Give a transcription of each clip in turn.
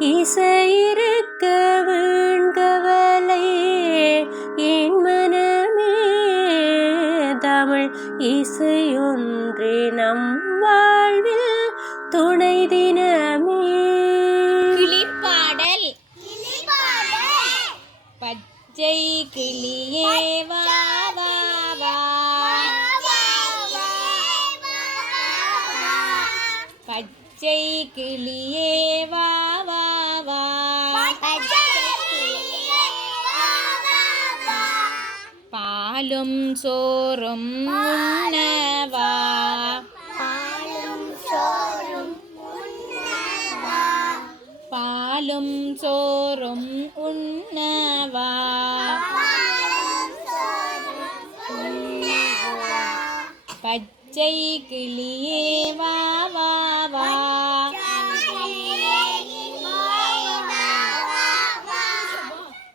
இசையிருக்க வீண்கவலை என் மனமே தமிழ் இசையொன்றே நம் வாழ்வில் துணை தினமே. கிளிப்பாடல். பச்சை கிளியே வா வா வா, பச்சை கிளியே வா வா வா, பாலும் சோறும் உண்ணவா, பாலும் சோறும் உண்ணவா, பச்சை கிளியே வா வா வா,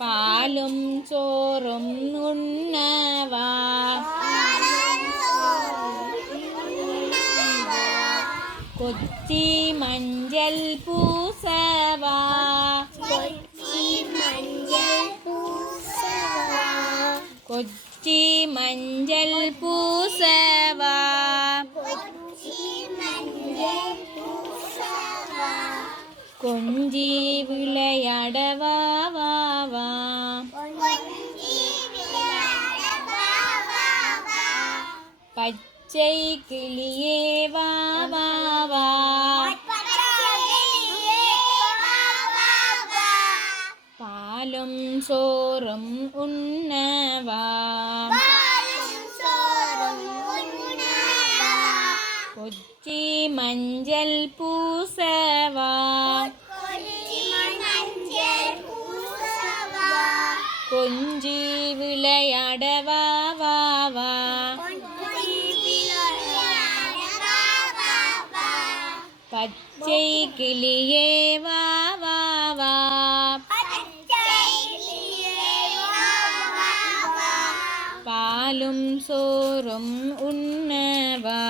பாலும் சோறும் உண்ணவா, கொச்சி மஞ்சள் பூசவா, கொச்சி மஞ்சள் பூசவா, கொஞ்சி விளையாடவா வா வா, பச்சை கிளியே வா வா வா, பாலும் சோறும் உண்ணவா, கொச்சி மஞ்சள் பூசவா, கொஞ்சி விளையாடவா வா வா, பச்சை கிளியே வா வா வா, பாலும் சோறும் உண்ணவா.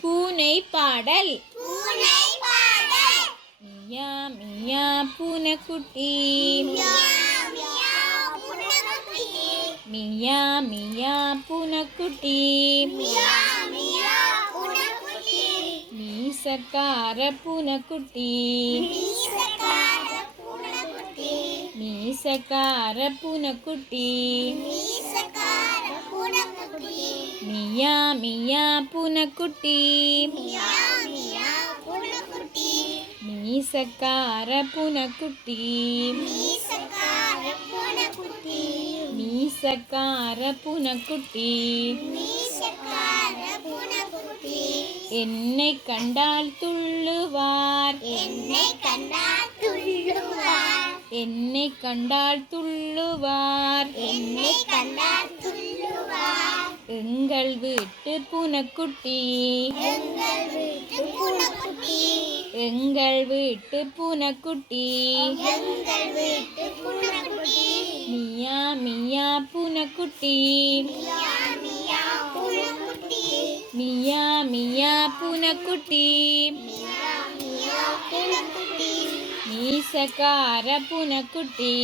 பூனை பாடல். மியா மியா பூனைக்குட்டி, மியா மியா பூனைக்குட்டி, மீசக்கார பூனைக்குட்டி, மீசக்கார பூனைக்குட்டி, மியா மியா பூனைக்குட்டி, மீசக்கார பூனைக்குட்டி, மீசக்கார பூனைக்குட்டி, என்னை கண்டால் துள்ளுவார், என்னை கண்டால் துள்ளுவார், எங்கள் வீட்டு பூனைக்குட்டி, எங்கள் வீட்டு பூனைக்குட்டி, மியா மியா பூனைக்குட்டி, மியா மியா பூனைக்குட்டி, மீசக்கார பூனைக்குட்டி.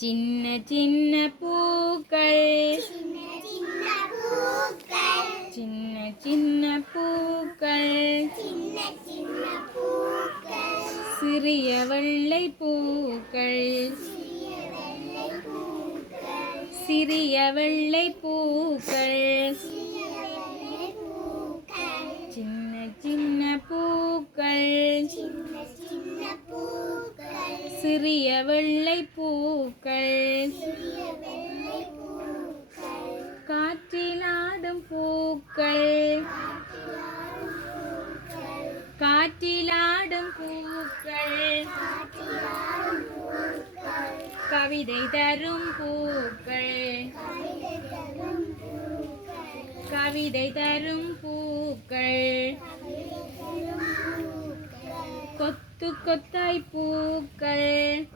சின்ன சின்ன பூக்கள், சின்ன சின்ன பூக்கள் சிறிய வெள்ளை பூக்கள் சிறிய வெள்ளை பூக்கள் சின்ன சின்ன பூக்கள் சிறிய வெள்ளை பூக்கள் காற்றிலாடும் பூக்கள் காற்றிலாடும் பூக்கள் கவிதை தரும் பூக்கள் கவிதை தரும் பூக்கள் கொத்து கொத்தாய் பூக்கள்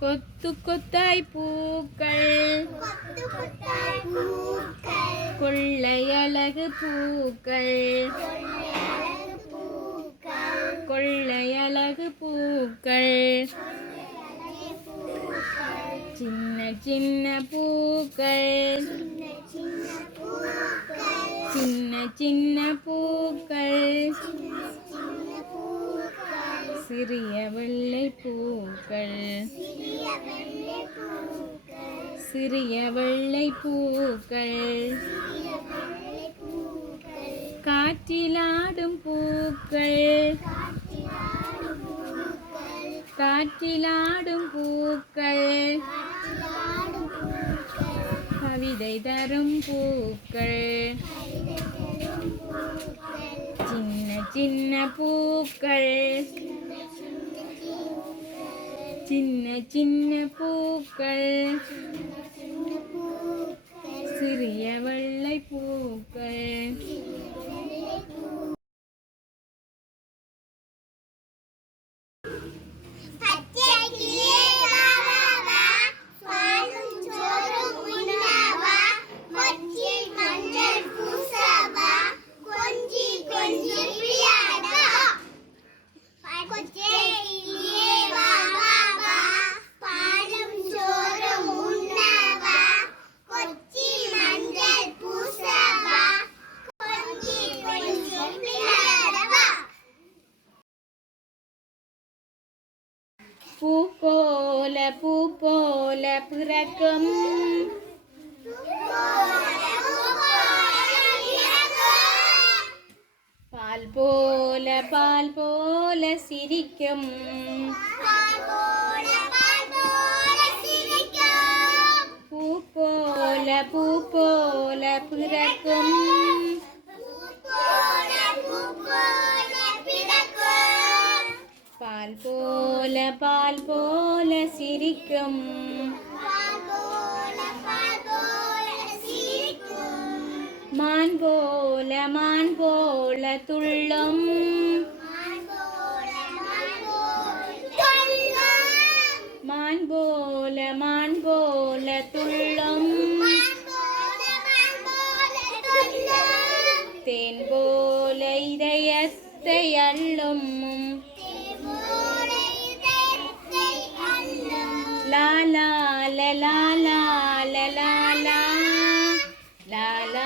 கொத்து கொத்தாய் பூக்கள் கொள்ளை அழகு பூக்கள் கொள்ளை அழகு பூக்கள் சின்ன சின்ன பூக்கள் சின்ன சின்ன பூக்கள் சிறிய வெள்ளை பூக்கள் சிறிய வெள்ளை பூக்கள் காற்றிலாடும் பூக்கள் காற்றிலாடும் பூக்கள் கவிதை தரும் பூக்கள் சின்ன சின்ன பூக்கள் சின்ன சின்ன பூக்கள் சிறிய வெள்ளை பூக்கள் பூ போல பிறக்கும் பால் போல சிரிக்கும் பூ போல பிறக்கும் பால் போல சிரிக்கும் மான் போல துள்ளும் மான் போல துள்ளும் தேன் போல இதயத்தை அள்ளும் லா லா லா லா லா லா லா லா லா லா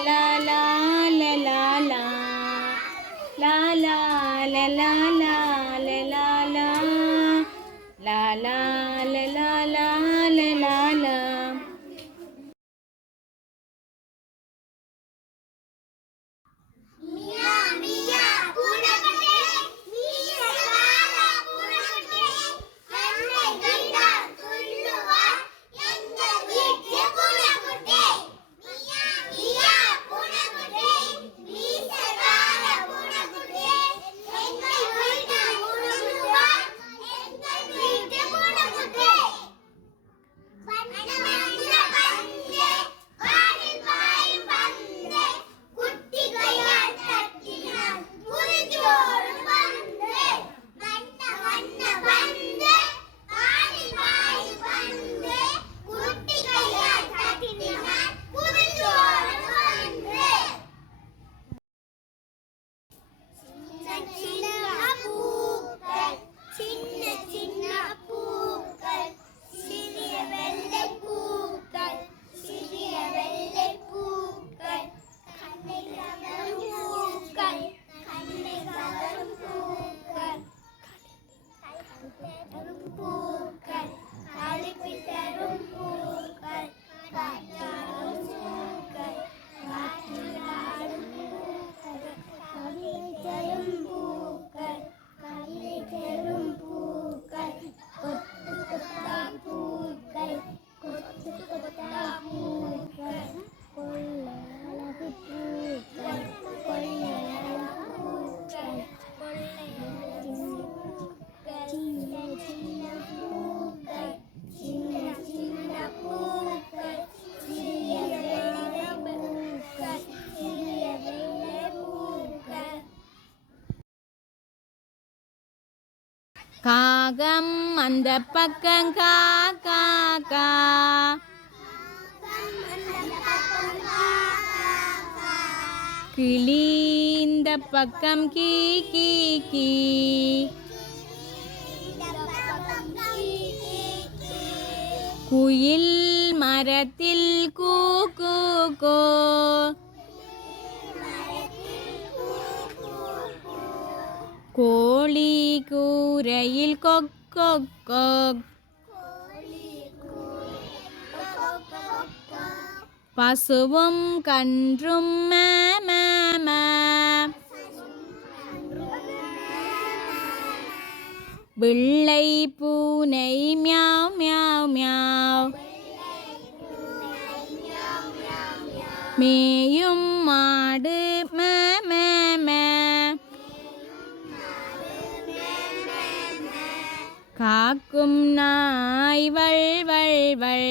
லா லா லா லா லா காகம் அந்த பக்கம் கா கா கா. கிளி இந்த பக்கம் கீ கீ கீ. குயில் மரத்தில் கூ கூ கோ. கோழி கூரையில் கொக் கொக் கொக். பசுவும் கன்றும் மே மே மே. வெள்ளை பூனை மியாவ் மியாவ் மியாவ். மேயும் மாடு மே மே மே. காக்கும் நாய் வள் வள் வள்.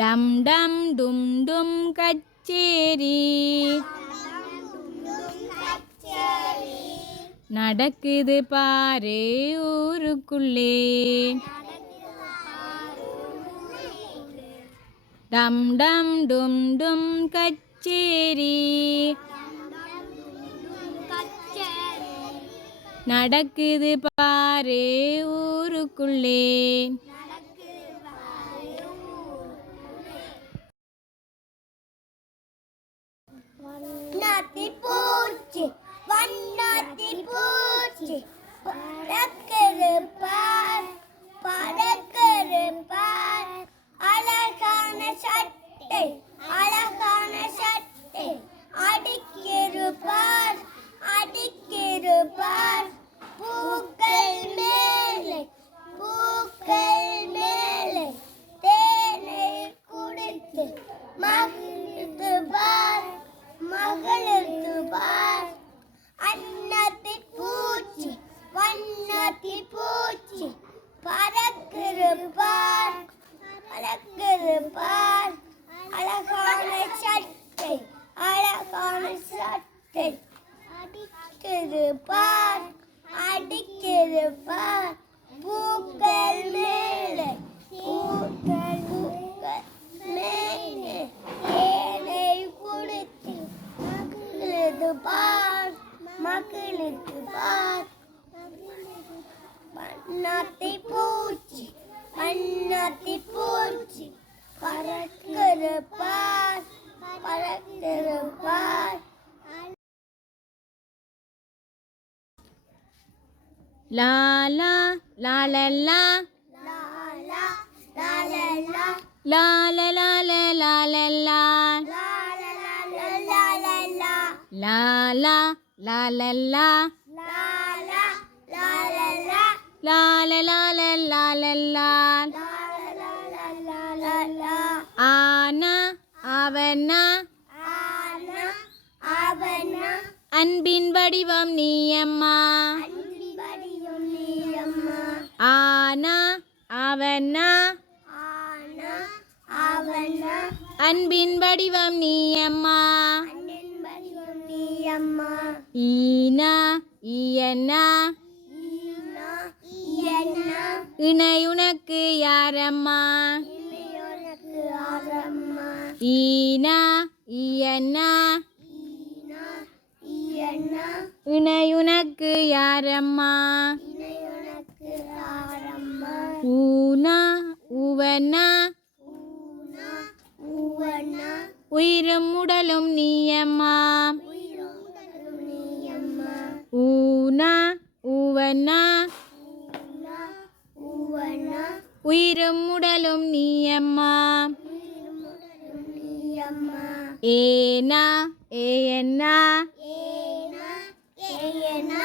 டம் டம் டும் டும் கச்சேரி. நடக்குது பாரு ஊருக்குள்ளே. டம் டம் டும் டும் கச்சேரி. நடக்குது பாரு ஊருக்குள்ளே. வண்ணாத்தி பூச்சி வண்ணாத்தி பூச்சி பறக்குது பார் பறக்குது பார். அழகான சட்டை அழகான சட்டை அடிக்கிறு பார் அடிக்கிறு பார். பூக்கள் மேலே பூக்கள் மேலே தேனை குடித்து மகிழ்ந்து பார் மகளுக்கு பார். அன்னத்தி பூச்சி வண்ணத்தி பூச்சி பறக்குது பார் பறக்குது பார். அழகான சட்டை அழகான சட்டை அடிக்குது பார் அடிக்குது பார். பூக்கள் மேலே பூக்கள் பூக்கள் மேலே தேனை குடித்து மகிழ்ந்து பார் மகிழ்ந்து பார். வண்ணாத்தி பூச்சி வண்ணாத்தி பூச்சி பறக்குது பார் பறக்குது பார். லா லா லா லா லா. லா லா லா லா லா. லா லா லா லா லா லா லா. லா லா லா லா லா லா. லா லா லா லா லா. லா லா லா லா லா. லா லா லா லா லா லா லா. லா லா லா லா லா லா. ஆனா அவனா ஆனா அவனா அன்பின் வடிவம் நீ அம்மா. அன்படியும் நீ அம்மா. ஆனா அவனா ஆனா அவனா அன்பின் வடிவம் நீ அம்மா. அன்படியும் நீ அம்மா. ஈனா ஈயனா ஈனா ஈயனா இணை உனக்கு யாரம்மா. இமையோனுக்கு ஆரம்மா. ஈனா ஈயனா ஈனா ஈயனா இணை உனக்கு யாரம்மா. இமையோனுக்கு ஆரம்மா. ஊனா உவனா ஊனா ஊவனா உயிரும் உடலும் நீ அம்மா. உயிரோடும் நீ அம்மா. ஊனா உவனா ஊனா ஊவனா உயிரும் உடலும் நீ அம்மா. உயிரோடும் நீ அம்மா. ஏனா ஏயன்னா ஏனா ஏயனா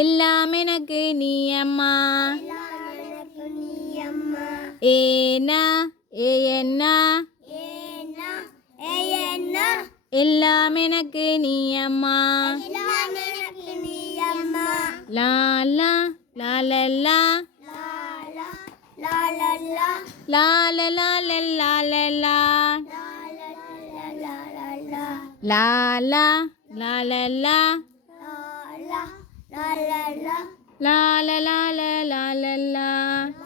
எல்லாம் எனக்கு நீ அம்மா. எல்லாம் எனக்கு நீ அம்மா. ஏனா ஏயன்னா ஏனா ஏயனா எல்லாம் எனக்கு நீ அம்மா. எல்லாம் எனக்கு நீ அம்மா. லா லா லா லா லா. லா லா லா லா லா. லா லா லா லா லா லா. லா லா லா லா லா லா. லா லா லா லா லா. லா லா la la la லா லா லா லா லா லா லா.